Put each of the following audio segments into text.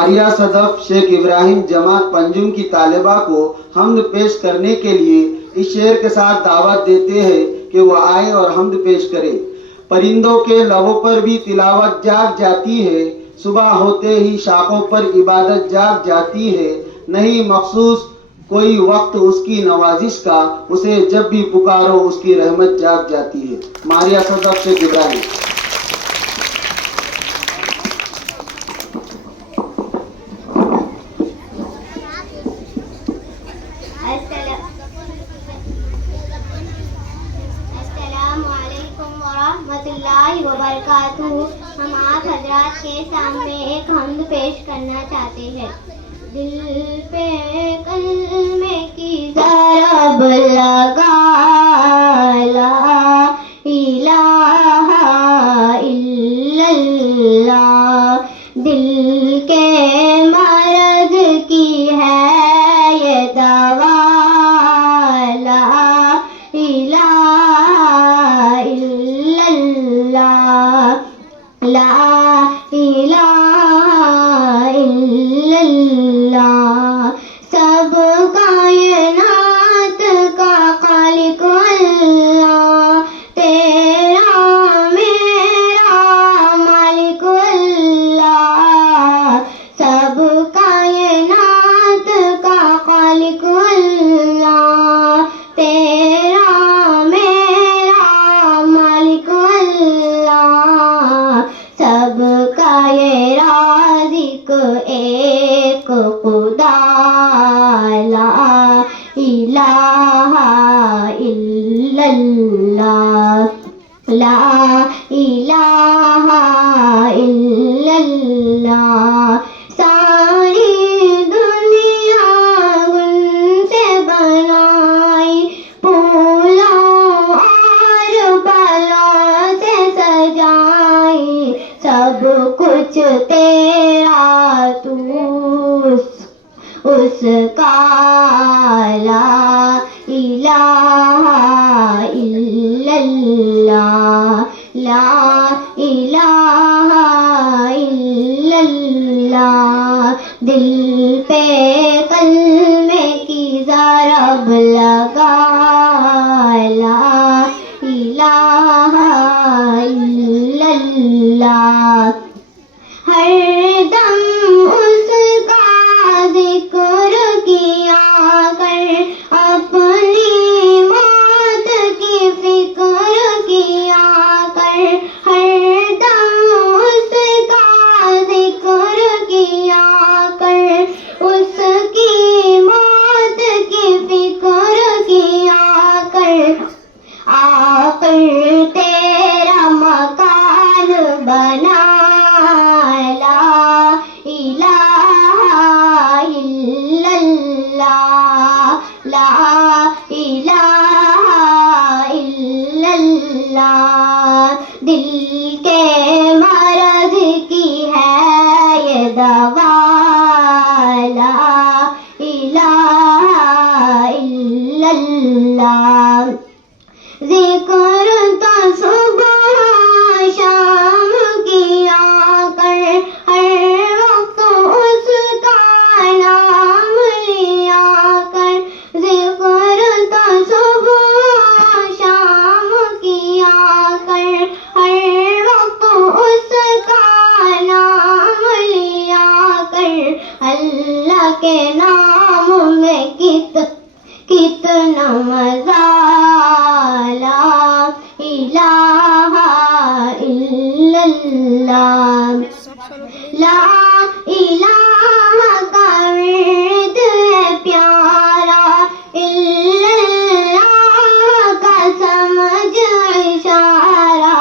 ماریہ صدف شیخ ابراہیم جماعت پنجم کی طالبہ کو حمد پیش کرنے کے لیے اس شعر کے ساتھ دعوت دیتے ہیں کہ وہ آئے اور حمد پیش کرے۔ پرندوں کے لبوں پر بھی تلاوت جاگ جاتی ہے، صبح ہوتے ہی شاخوں پر عبادت جاگ جاتی ہے، نہیں مخصوص کوئی وقت اس کی نوازش کا، اسے جب بھی پکارو اس کی رحمت جاگ جاتی ہے۔ ماریہ صدف شیخ ابراہیم۔ السلام علیکم ورحمۃ اللہ وبرکاتہ۔ ہم آپ حضرات کے سامنے ایک حمد پیش کرنا چاہتے ہیں۔ دل پہ کلمے کی ضرب لگا، لا الہ الا اللہ، دل کے مرض کی ہے یہ دوا، لا الہ الا اللہ، لا الہ الا اللہ۔ سب کائنات کا خالق اللہ، تیرا میرا مالک اللہ، سب کائنات کا خالق اللہ، تیرا میرا مالک اللہ، سب کا یہ رازق ایک خدا، لا الہ الا اللہ، لا الہ الا اللہ۔ ساری دنیا ان سے بنائی، پھولوں اور پھلوں سے سجائی، سب کچھ تیرا تو اس کا، لا الہ الا اللہ، لا الہ الا اللہ۔ دل پہ کلمے کی ضرب لگا، لا الہ الا اللہ، ہر دم اس کا ذکر کیا کر، اپنی موت کی فکر کیا کر، ہر دم اس کا ذکر کیا کر، اس کی موت کی فکر کیا کر، آخر تیرا مکان بنا، لا الہ الا اللہ، لا الہ الا اللہ۔ دل کے مرض کی ہے یہ دوا، لا الہ الا اللہ۔ ذکر تو صبح شام کیا کر، ہر وقت اس کا نام لیا کر، ذکر تو صبح شام کیا کر، ہر وقت اس کا نام لیا کر، اللہ کے نام میں کتنا مزہ، لا الہ الا اللہ، لا الہ کا ورد ہے پیارا، الا اللہ کا سمجھ اشارہ،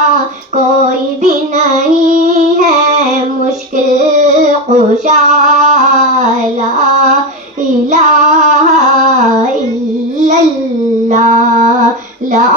کوئی بھی نہیں ہے مشکل کشا، لا الہ الا اللہ، لا